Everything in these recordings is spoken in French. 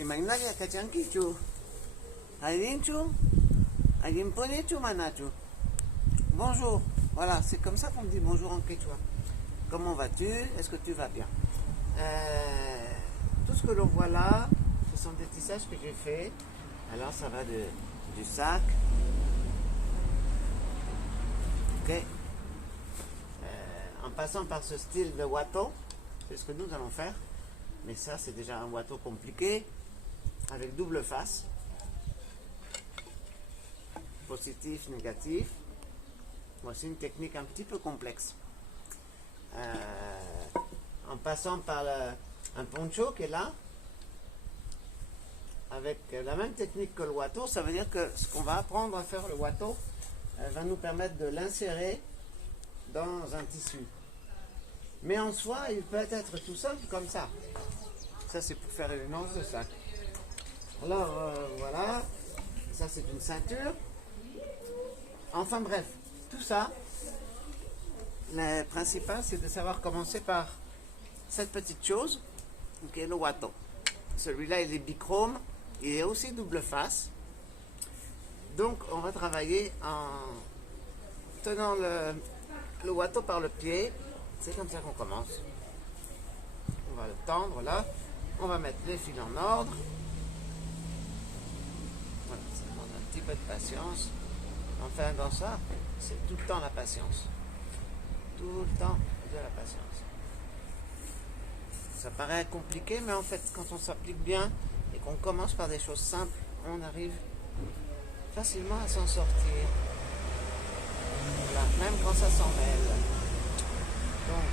Imaginaria kachankichu. Alinchu. Alimponichu manachu. Bonjour. Voilà, c'est comme ça qu'on me dit bonjour en quechua. Comment vas-tu? Est-ce que tu vas bien? Tout ce que l'on voit là, ce sont des tissages que j'ai fait. Alors ça va du sac. Ok. En passant par ce style de watteau, c'est ce que nous allons faire. Mais ça, c'est déjà un watteau compliqué, avec double face. Positif, négatif. Voici une technique un petit peu complexe. En passant par un poncho qui est là, avec la même technique que le watteau, ça veut dire que ce qu'on va apprendre à faire le watteau va nous permettre de l'insérer dans un tissu. Mais en soi, il peut être tout seul comme ça. Ça, c'est pour faire une anse de sac. Alors, voilà. Ça, c'est une ceinture. Enfin, bref. Tout ça, le principal, c'est de savoir commencer par cette petite chose, qui est le watteau. Celui-là, il est bichrome. Il est aussi double face. Donc, on va travailler en tenant le watteau par le pied. C'est comme ça qu'on commence. On va le tendre là. On va mettre les fils en ordre. Voilà, ça demande un petit peu de patience. Enfin, dans ça, c'est tout le temps la patience. Tout le temps de la patience. Ça paraît compliqué, mais en fait, quand on s'applique bien et qu'on commence par des choses simples, on arrive facilement à s'en sortir. Voilà, même quand ça s'en mêle. Donc,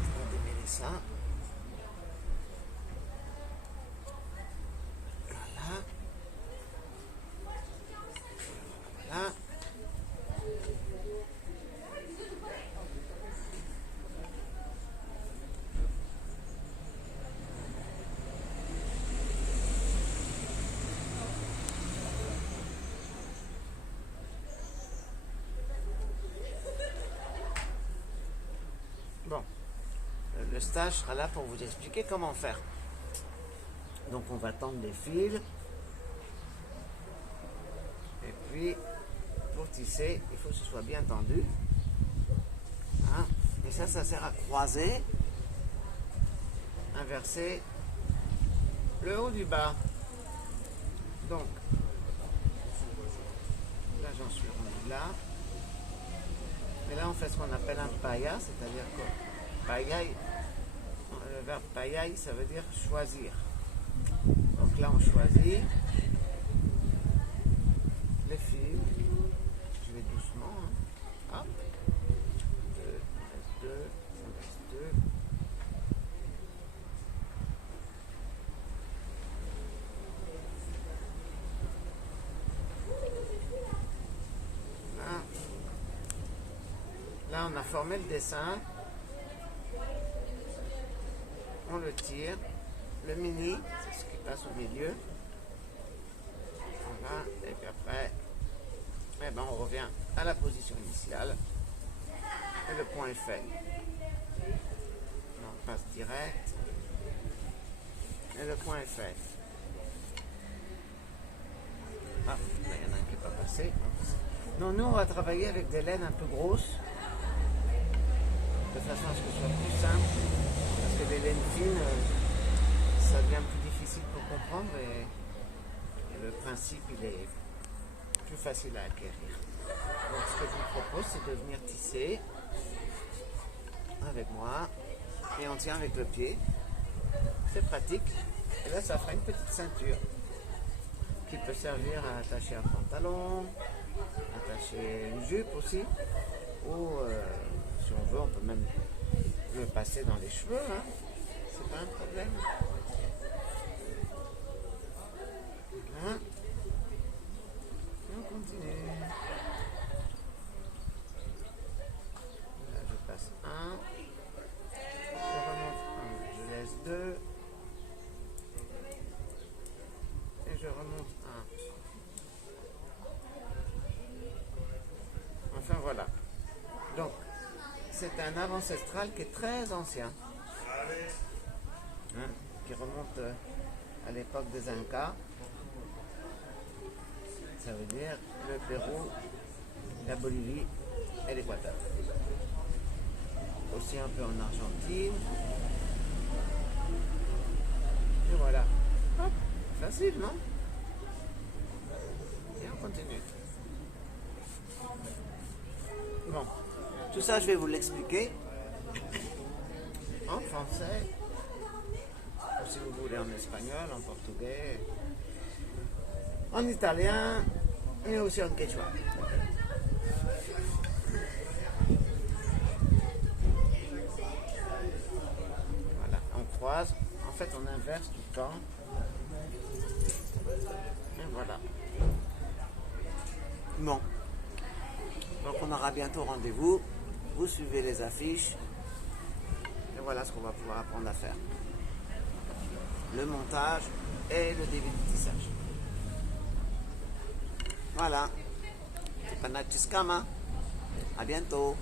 on va démêler ça. Voilà. Voilà. Bon, le stage sera là pour vous expliquer comment faire. Donc on va tendre les fils. Et puis, pour tisser, il faut que ce soit bien tendu. Hein? Et ça sert à croiser, inverser le haut du bas. Donc, là j'en suis rendu là. Et là on fait ce qu'on appelle un paya, c'est-à-dire que payai, le verbe payai, ça veut dire choisir. Donc là on choisit les fils. Je vais doucement. Hein. Hop. On reste deux. Là, on a formé le dessin. On le tire. Le mini, c'est ce qui passe au milieu. Voilà. Et puis après, eh ben, on revient à la position initiale. Et le point est fait. On passe direct. Et le point est fait. Ah, il y en a un qui n'est pas passé. Non, nous, on va travailler avec des laines un peu grosses. De façon à ce que ce soit plus simple, parce que les laines fines, ça devient plus difficile pour comprendre et le principe il est plus facile à acquérir. Donc ce que je vous propose, c'est de venir tisser avec moi et on tient avec le pied. C'est pratique. Et là, ça fera une petite ceinture qui peut servir à attacher un pantalon, attacher une jupe aussi, ou si on veut, on peut même le passer dans les cheveux, hein. C'est pas un problème. Voilà. Et on continue. Là, je passe un. Je remonte un. Je laisse deux. Et je remonte un. Enfin, voilà. Donc, c'est un art ancestral qui est très ancien, hein, qui remonte à l'époque des Incas. Ça veut dire le Pérou, la Bolivie et l'Équateur. Aussi un peu en Argentine. Et voilà. Hop, facile, non? Et on continue. Bon, tout ça je vais vous l'expliquer en français, ou si vous voulez en espagnol, en portugais, en italien et aussi en quechua. Voilà, on croise, en fait on inverse tout le temps. Et voilà. Bon. Donc on aura bientôt rendez-vous. Vous suivez les affiches. Et voilà ce qu'on va pouvoir apprendre à faire. Le montage et le début du tissage. Voilà. C'est Panachiscama. À bientôt.